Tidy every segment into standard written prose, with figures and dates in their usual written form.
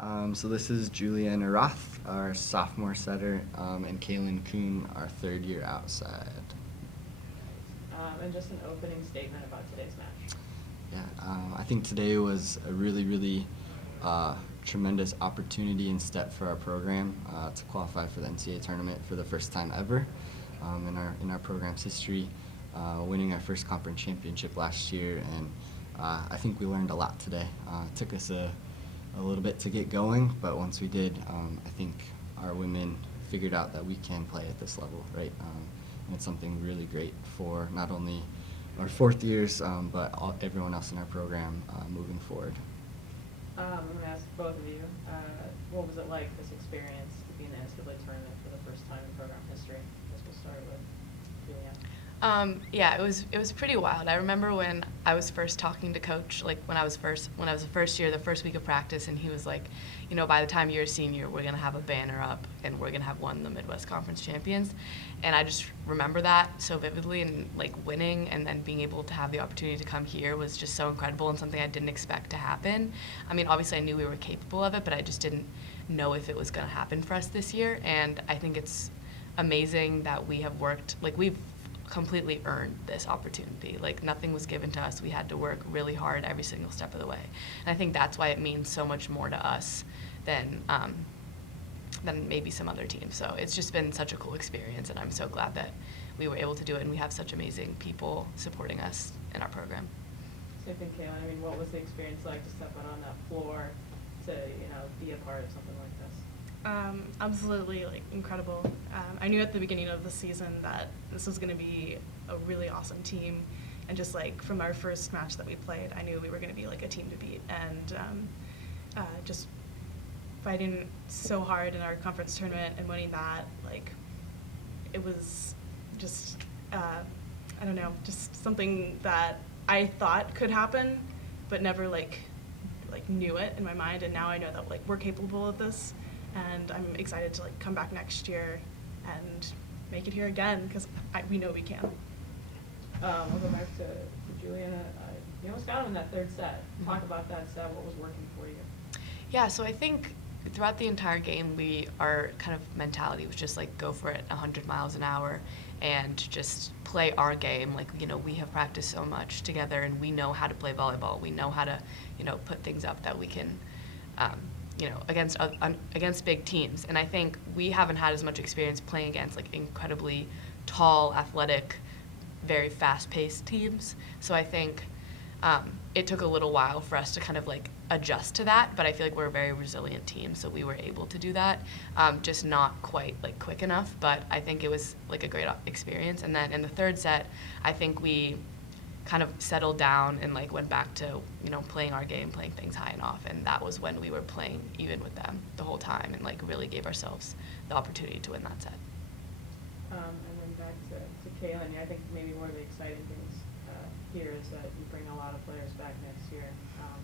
So this is Julianna Roth, our sophomore setter, and Kaylin Kuhn, our third year outside. And just an opening statement about today's match. I think today was a really tremendous opportunity and step for our program to qualify for the NCAA tournament for the first time ever in our program's history, winning our first conference championship last year, and I think we learned a lot today. It took us a little bit to get going, but once we did, I think our women figured out that we can play at this level, right? And it's something really great for not only our fourth years, but everyone else in our program moving forward. I'm going to ask both of you, what was it like, this experience, to be in the NCAA tournament for the first time in program history? I guess we'll start with Julianna. Yeah, it was pretty wild. I remember when I was first talking to Coach, like when I was a first year, the first week of practice, and he was like, you know, by the time you're a senior, we're gonna have a banner up, and we're gonna have won the Midwest Conference champions, and I just remember that so vividly, and like winning, and then being able to have the opportunity to come here was just so incredible and something I didn't expect to happen. I mean, obviously I knew we were capable of it, but I just didn't know if it was gonna happen for us this year, and I think it's amazing that we have worked, like we've completely earned this opportunity. Like nothing was given to us. We had to work really hard every single step of the way. And I think that's why it means so much more to us than maybe some other teams. So it's just been such a cool experience, and I'm so glad that we were able to do it, and we have such amazing people supporting us in our program. Same thing, Kaylin. I mean, what was the experience like to step out on that floor to, be a part of something like this? Absolutely, incredible. I knew at the beginning of the season that this was going to be a really awesome team, and just from our first match that we played, I knew we were going to be a team to beat, and just fighting so hard in our conference tournament and winning that, it was just, I don't know, just something that I thought could happen, but never knew it in my mind, and now I know that we're capable of this. And I'm excited to come back next year and make it here again, because we know we can. We'll go back to Julianna. You almost got him in that third set. Talk about that set. What was working for you? Yeah, so I think throughout the entire game, our kind of mentality was just go for it 100 miles an hour and just play our game. We have practiced so much together, and we know how to play volleyball. We know how to, put things up that we can, against big teams. And I think we haven't had as much experience playing against incredibly tall, athletic, very fast-paced teams. So I think it took a little while for us to kind of adjust to that, but I feel we're a very resilient team, so we were able to do that. Just not quite quick enough, but I think it was a great experience. And then in the third set, I think we kind of settled down and went back to playing our game, playing things high and off, and that was when we were playing even with them the whole time, and really gave ourselves the opportunity to win that set. And then back to Kaylin. I think maybe one of the exciting things here is that you bring a lot of players back next year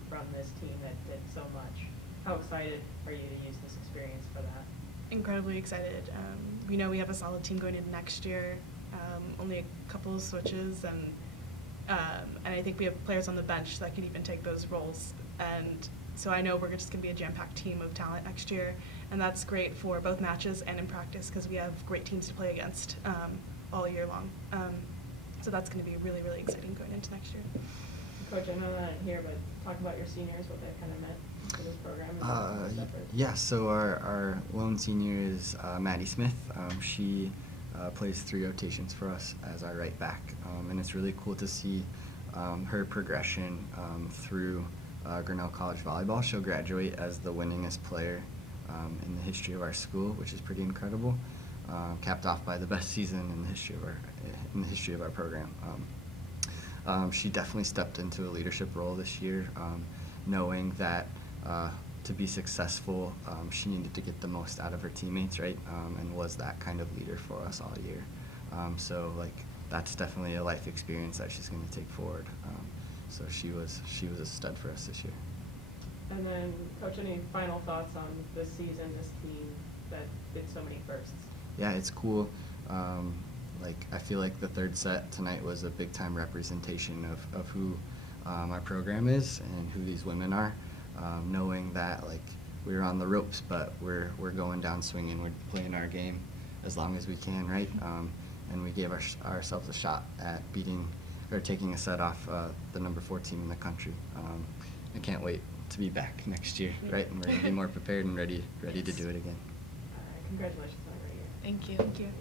from this team that did so much. How excited are you to use this experience for that? Incredibly excited. We know we have a solid team going into next year. Only a couple of switches, and I think we have players on the bench that could even take those roles. And so I know we're just going to be a jam-packed team of talent next year, and that's great for both matches and in practice, because we have great teams to play against all year long. So that's going to be really, really exciting going into next year. Coach, I know that here, but talk about your seniors, what that kind of meant for this program. Yeah, so our lone senior is Maddie Smith. She plays 3 rotations for us as our right back, and it's really cool to see her progression through Grinnell College volleyball. She'll graduate as the winningest player in the history of our school, which is pretty incredible, capped off by the best season in the history of our program. She definitely stepped into a leadership role this year, knowing that to be successful, she needed to get the most out of her teammates, right? And was that kind of leader for us all year. So that's definitely a life experience that she's going to take forward. So she was a stud for us this year. And then, Coach, any final thoughts on this season, this team that did so many firsts? Yeah, it's cool. I feel like the third set tonight was a big time representation of who our program is and who these women are. Knowing that we were on the ropes, but we're going down swinging. We're playing our game as long as we can, right? And we gave ourselves a shot at beating or taking a set off the number 4 team in the country. I can't wait to be back next year, right? And we're going to be more prepared and ready to do it again. Congratulations on a great year. Thank you. Thank you.